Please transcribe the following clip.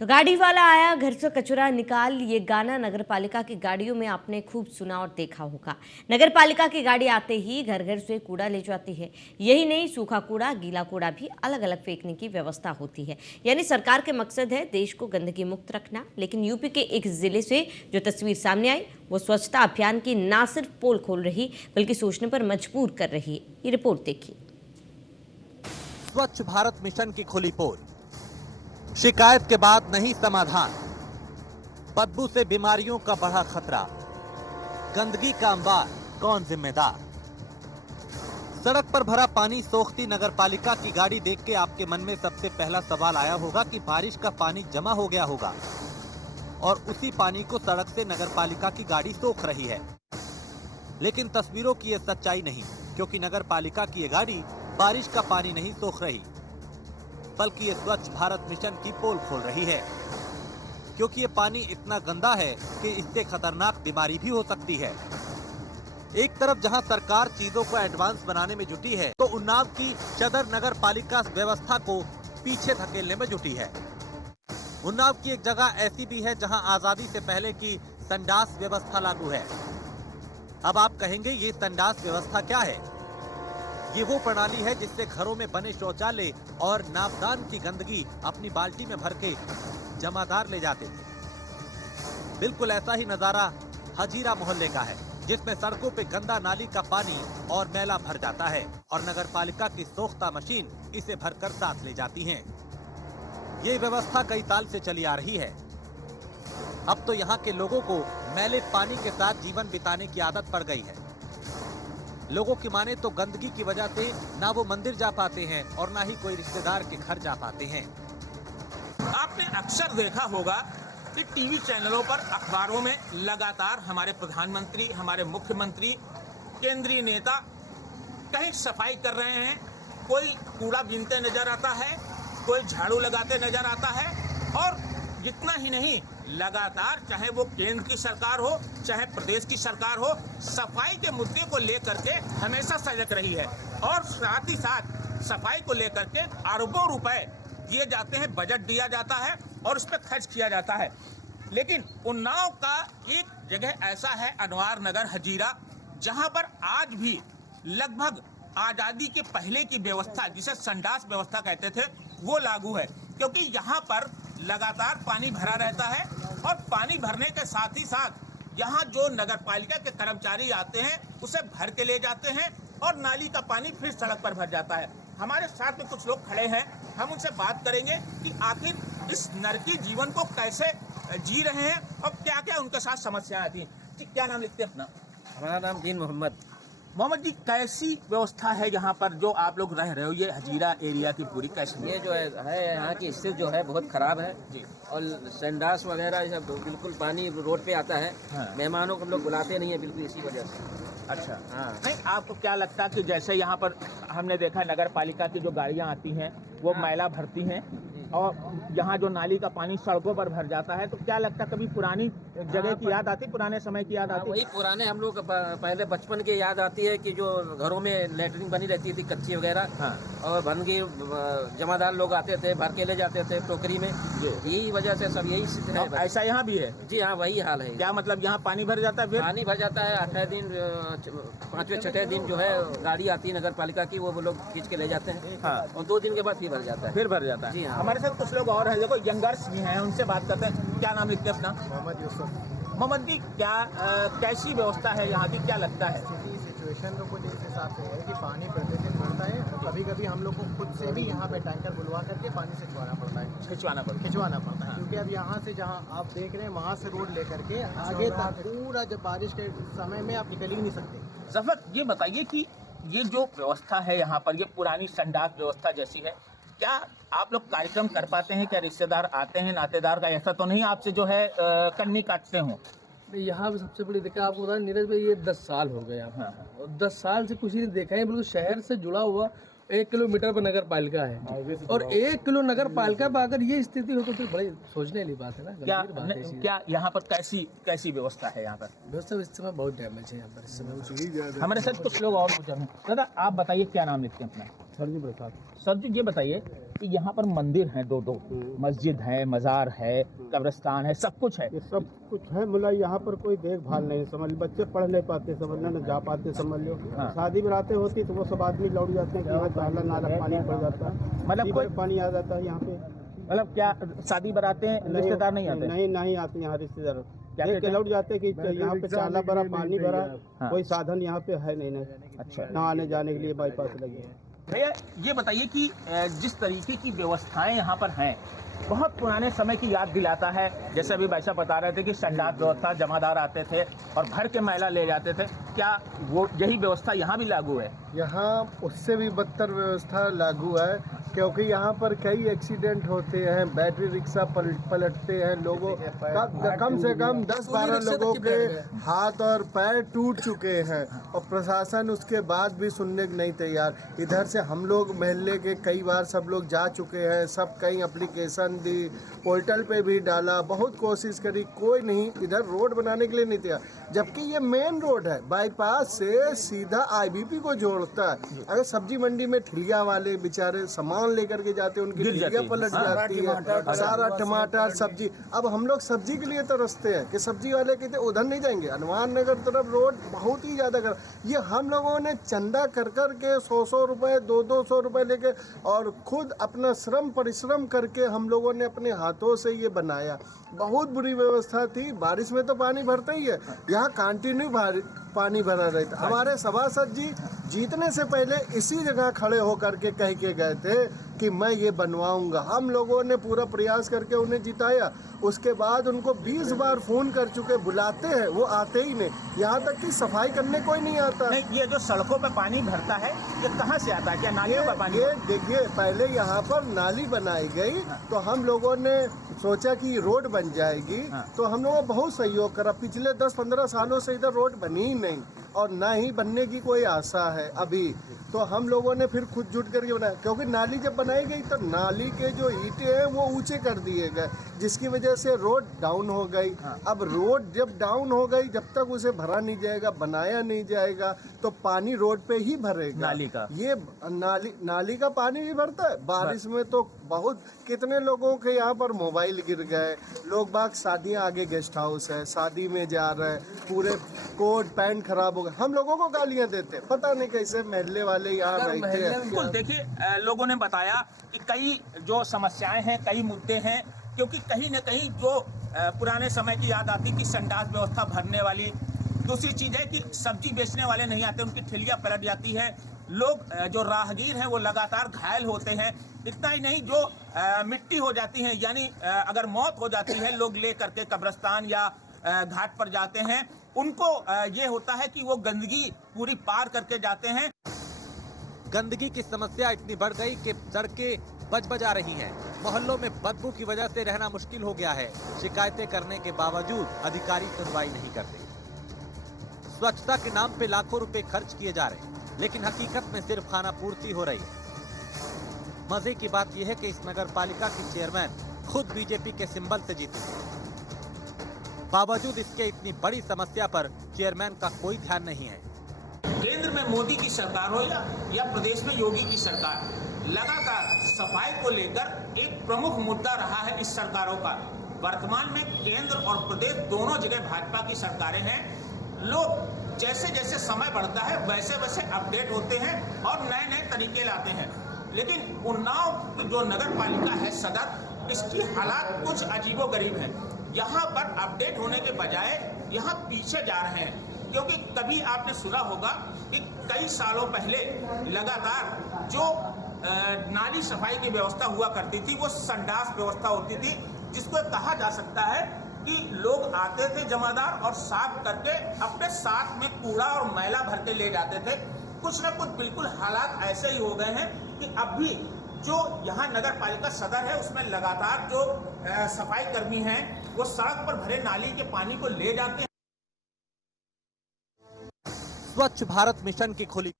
तो गाड़ी वाला आया घर से कचरा निकाल, ये गाना नगर पालिका की गाड़ियों में आपने खूब सुना और देखा होगा। नगर पालिका की गाड़ी आते ही घर घर से कूड़ा ले जाती है। यही नहीं, सूखा कूड़ा, गीला कूड़ा भी अलग अलग फेंकने की व्यवस्था होती है। यानी सरकार के मकसद है देश को गंदगी मुक्त रखना। लेकिन यूपी के एक जिले से जो तस्वीर सामने आई वो स्वच्छता अभियान की ना सिर्फ पोल खोल रही बल्कि सोचने पर मजबूर कर रही है। ये रिपोर्ट देखिए। स्वच्छ भारत मिशन की खुली पोल, शिकायत के बाद नहीं समाधान, बदबू से बीमारियों का बढ़ा खतरा, गंदगी का अंबार, कौन जिम्मेदार। सड़क पर भरा पानी सोखती नगर पालिका की गाड़ी देख के आपके मन में सबसे पहला सवाल आया होगा कि बारिश का पानी जमा हो गया होगा और उसी पानी को सड़क से नगर पालिका की गाड़ी सोख रही है। लेकिन तस्वीरों की यह सच्चाई नहीं, क्योंकि नगर पालिका की यह गाड़ी बारिश का पानी नहीं सोख रही, बल्कि ये स्वच्छ भारत मिशन की पोल खोल रही है। क्योंकि ये पानी इतना गंदा है कि इससे खतरनाक बीमारी भी हो सकती है। एक तरफ जहां सरकार चीजों को एडवांस बनाने में जुटी है, तो उन्नाव की सदर नगर पालिका व्यवस्था को पीछे धकेलने में जुटी है। उन्नाव की एक जगह ऐसी भी है जहां आजादी से पहले की संडास व्यवस्था लागू है। अब आप कहेंगे ये संडास व्यवस्था क्या है? ये वो प्रणाली है जिससे घरों में बने शौचालय और नापदान की गंदगी अपनी बाल्टी में भर के जमादार ले जाते थे। बिल्कुल ऐसा ही नजारा हजीरा मोहल्ले का है, जिसमें सड़कों पे गंदा नाली का पानी और मैला भर जाता है और नगर पालिका की सोख्ता मशीन इसे भरकर साथ ले जाती है। ये व्यवस्था कई साल से चली आ रही है। अब तो यहाँ के लोगों को मैले पानी के साथ जीवन बिताने की आदत पड़ गई है। लोगों की माने तो गंदगी की वजह से ना वो मंदिर जा पाते हैं और ना ही कोई रिश्तेदार के घर जा पाते हैं। आपने अक्सर देखा होगा कि टीवी चैनलों पर, अखबारों में लगातार हमारे प्रधानमंत्री, हमारे मुख्यमंत्री, केंद्रीय नेता कहीं सफाई कर रहे हैं, कोई कूड़ा बीनते नजर आता है, कोई झाड़ू लगाते नजर आता है। और जितना ही नहीं, लगातार चाहे वो केंद्र की सरकार हो चाहे प्रदेश की सरकार हो, सफाई के मुद्दे को लेकर के हमेशा सजग रही है। और साथ ही साथ सफाई को लेकर के अरबों रुपए दिए जाते हैं, बजट दिया जाता है और उस पर खर्च किया जाता है। लेकिन उन्नाव का एक जगह ऐसा है, अनवार नगर हजीरा, जहां पर आज भी लगभग आजादी के पहले की व्यवस्था, जिसे संडास व्यवस्था कहते थे, वो लागू है। क्योंकि यहाँ पर लगातार पानी भरा रहता है और पानी भरने के साथ ही साथ यहाँ जो नगर पालिका के कर्मचारी आते हैं उसे भर के ले जाते हैं और नाली का पानी फिर सड़क पर भर जाता है। हमारे साथ में कुछ लोग खड़े हैं, हम उनसे बात करेंगे कि आखिर इस नरकी जीवन को कैसे जी रहे हैं और क्या क्या उनके साथ समस्याएं आती हैं। जी, क्या नाम लिखते हैं अपना? हमारा नाम दीन मोहम्मद। मोहम्मद जी, कैसी व्यवस्था है यहाँ पर जो आप लोग रह रहे हो, ये हजीरा एरिया की पूरी कैसी? ये जो है यहाँ की स्थिति जो है बहुत खराब है जी। और संडास वगैरह ये सब बिल्कुल पानी रोड पे आता है। हाँ। मेहमानों को हम लोग बुलाते नहीं है बिल्कुल इसी वजह से। अच्छा, हाँ। नहीं, आपको क्या लगता है कि जैसे यहाँ पर हमने देखा नगर पालिका की जो गाड़ियाँ आती हैं वो मैला भरती हैं और यहाँ जो नाली का पानी सड़कों पर भर जाता है, तो क्या लगता है कभी पुरानी जगह की याद आती, पुराने समय की याद आती? वही पुराने हम लोग पहले बचपन की याद आती है कि जो घरों में लेटरिन बनी रहती थी कच्ची वगैरह। हाँ। और बन के जमादार लोग आते थे, भर के ले जाते थे टोकरी में। यही वजह से सब यही स्थिति है। ऐसा यहाँ भी है? जी हाँ, वही हाल है। क्या मतलब यहाँ पानी भर जाता है? फिर पानी भर जाता है, 8 दिन 5वें 6ठे दिन जो है गाड़ी आती है नगर पालिका की, वो लोग खींच के ले जाते हैं। हाँ। और 2 दिन के बाद फिर भर जाता है। फिर भर जाता है। जी हाँ। हमारे साथ कुछ लोग और हैं, देखो यंगर्स भी हैं, उनसे बात करते हैं। क्या नाम लिखते हैं अपना? मोहम्मद यूसुफ। मोहम्मद जी, क्या कैसी व्यवस्था है यहाँ की, क्या लगता है? सिचुएशन तो कुछ इस हिसाब से है कि पानी प्रतिदिन बढ़ता है। कभी कभी हम लोग को खुद से भी यहाँ पे टैंकर बुलवा करके पानी खिंचवाना पड़ता है। खिंचवाना पड़ता है क्योंकि अब यहाँ से जहाँ आप देख रहे हैं वहाँ से रोड लेकर के आगे तक पूरा जब बारिश के समय में आप निकल ही नहीं सकते। जफर, ये बताइए कि ये जो व्यवस्था है यहाँ पर, ये पुरानी संडास व्यवस्था जैसी है, क्या आप लोग कार्यक्रम कर पाते हैं? क्या रिश्तेदार आते हैं, नातेदार का ऐसा तो नहीं आपसे जो है कन्नी काटते हो? यहाँ पे सबसे बड़ी दिक्कत आपको बता, नीरज भाई ये 10 साल हो गए यहाँ और 10 साल से कुछ नहीं देखा है। बिल्कुल शहर से जुड़ा हुआ 1 किलोमीटर पर नगर पालिका है और 1 किलो नगर पालिका पर अगर ये स्थिति हो तो फिर बड़ी सोचने वाली बात है ना। क्या यहाँ पर कैसी व्यवस्था है? यहाँ पर व्यवस्था इस समय बहुत डैमेज है। यहाँ पर इस समय हमारे साथ कुछ लोग और दादा, आप बताइए क्या नाम लिखते हैं अपना? सरजी प्रसाद। सर जी ये बताइए कि यहाँ पर मंदिर हैं दो मस्जिद है, मज़ार है, कब्रिस्तान है, सब कुछ है। ये सब कुछ है, मतलब यहाँ पर कोई देखभाल नहीं, समझ लो बच्चे पढ़ नहीं पाते, समझ लो, न जा पाते, समझ लो। हाँ। शादी बरातें होती तो वो सब आदमी लौट जाते हैं कि यहाँ चाला नाला पानी पड़ जाता है, मतलब कोई पानी आ जाता है यहाँ पे। मतलब क्या शादी बरातें रिश्तेदार नहीं आते? नहीं आते यहाँ रिश्तेदार, क्या देख के कहते लौट जाते कि यहाँ पे चाला भरा, पानी भरा, हाँ। कोई साधन यहाँ पे है नहीं। अच्छा। ना आने जाने के लिए बाईपास लगी है। भैया ये बताइए कि जिस तरीके की व्यवस्थाएं यहाँ पर हैं, बहुत पुराने समय की याद दिलाता है। जैसे अभी भाई साहब बता रहे थे कि संडास व्यवस्था, जमादार आते थे और भर के मैला ले जाते थे, क्या वो यही व्यवस्था यहाँ भी लागू है? यहाँ उससे भी बदतर व्यवस्था लागू है, क्योंकि यहाँ पर कई एक्सीडेंट होते हैं, बैटरी रिक्शा पलटते हैं, लोगों का कम से कम 10-12 लोगों के हाथ और पैर टूट चुके हैं और प्रशासन उसके बाद भी सुनने को नहीं तैयार। इधर से हम लोग मोहल्ले के कई बार सब लोग जा चुके हैं, सब कई एप्लीकेशन दी, पोर्टल पे भी डाला, बहुत कोशिश करी, कोई नहीं इधर रोड बनाने के लिए नहीं तैयार। जबकि ये मेन रोड है, बाईपास से सीधा आईबीपी को जोड़ता है। अगर सब्जी मंडी में ठिलिया वाले बेचारे सामान लेकर के जाते हैं, उनकी ठिलिया पलट जाती है, सारा टमाटर सब्जी। अब हम लोग सब्जी के लिए तरसते हैं कि सब्जी वाले कहते उधर नहीं जाएंगे, हनुमान नगर तरफ रोड बहुत ही ज़्यादा कर, ये हम लोगों ने चंदा कर के 100 रुपये 200 रुपये लेके और खुद अपना श्रम परिश्रम करके हम लोगों ने अपने हाथों से ये बनाया। बहुत बुरी व्यवस्था थी, बारिश में तो पानी भरता ही है, यहाँ कंटिन्यू पानी भरा रहता। हमारे सभासद जी जीतने से पहले इसी जगह खड़े होकर के कह के गए थे कि मैं ये बनवाऊंगा। हम लोगों ने पूरा प्रयास करके उन्हें जिताया। उसके बाद उनको 20 बार फोन कर चुके, बुलाते हैं वो आते ही नहीं, यहाँ तक कि सफाई करने कोई नहीं आता। नहीं, ये जो सड़कों पे पानी भरता है ये कहाँ से आता है? क्या नालियों का पानी? ये देखिए, पहले यहाँ पर नाली बनाई गई तो हम लोगों ने सोचा कि रोड बन जाएगी, तो हम लोगों बहुत सहयोग करा। पिछले 10-15 सालों से इधर रोड बनी ही नहीं और ना ही बनने की कोई आशा है अभी। तो हम लोगों ने फिर खुद जुट करके बनाया, क्योंकि नाली जब बनाई गई तो नाली के जो ईंटें हैं वो ऊंचे कर दिए गए, जिसकी वजह से रोड डाउन हो गई। अब रोड जब डाउन हो गई, जब तक उसे भरा नहीं जाएगा, बनाया नहीं जाएगा, तो पानी रोड पे ही भरेगा। नाली का ये नाली का पानी भी भरता है बारिश में। तो बहुत कितने लोगों के यहाँ पर मोबाइल गिर गए, लोग बाग शादियाँ, आगे गेस्ट हाउस है, शादी में जा रहे हैं, पूरे कोट पैंट खराब हो गए, हम लोगों को गालियाँ देते, पता नहीं कैसे महल्ले वाले यहाँ रहते हैं। बिल्कुल, देखिए लोगों ने बताया कि कई जो समस्याएं हैं, कई मुद्दे हैं, क्योंकि कहीं न कहीं जो पुराने समय की याद आती कि संडास व्यवस्था भरने वाली। दूसरी चीज़ है कि सब्जी बेचने वाले नहीं आते, उनकी ठेलियाँ पलट जाती है, लोग जो राहगीर हैं वो लगातार घायल होते हैं। इतना ही नहीं, जो मिट्टी हो जाती है, यानी अगर मौत हो जाती है, लोग ले करके कब्रिस्तान या घाट पर जाते हैं, उनको ये होता है कि वो गंदगी पूरी पार करके जाते हैं। गंदगी की समस्या इतनी बढ़ गई कि सड़कें बज-बजा रही हैं। मोहल्लों में बदबू की वजह से रहना मुश्किल हो गया है। शिकायतें करने के बावजूद अधिकारी सुनवाई नहीं करते। स्वच्छता के नाम पे लाखों रुपए खर्च किए जा रहे हैं, लेकिन हकीकत में सिर्फ खाना पूर्ति हो रही है। मजे की बात यह है कि इस नगर पालिका की चेयरमैन खुद बीजेपी के सिंबल से जीती है। बावजूद इसके इतनी बड़ी समस्या पर चेयरमैन का कोई ध्यान नहीं है। केंद्र में मोदी की सरकार हो या प्रदेश में योगी की सरकार, लगातार सफाई को लेकर एक प्रमुख मुद्दा रहा है इस सरकारों का। वर्तमान में केंद्र और प्रदेश दोनों जगह भाजपा की सरकारें हैं। लोग जैसे जैसे समय बढ़ता है वैसे वैसे अपडेट होते हैं और नए नए तरीके लाते हैं, लेकिन उन्नाव जो नगर पालिका है सदर, इसकी हालात कुछ अजीबोगरीब है। यहाँ पर अपडेट होने के बजाय यहाँ पीछे जा रहे हैं, क्योंकि कभी आपने सुना होगा कि कई सालों पहले लगातार जो नाली सफाई की व्यवस्था हुआ करती थी वो संडास व्यवस्था होती थी, जिसको कहा जा सकता है कि लोग आते थे जमादार और साफ करके अपने साथ में कूड़ा और मैला भर के ले जाते थे। कुछ न कुछ बिल्कुल हालात ऐसे ही हो गए हैं कि अब भी जो यहाँ नगर पालिका सदर है उसमें लगातार जो सफाई कर्मी हैं वो सड़क पर भरे नाली के पानी को ले जाते हैं। स्वच्छ भारत मिशन की खुली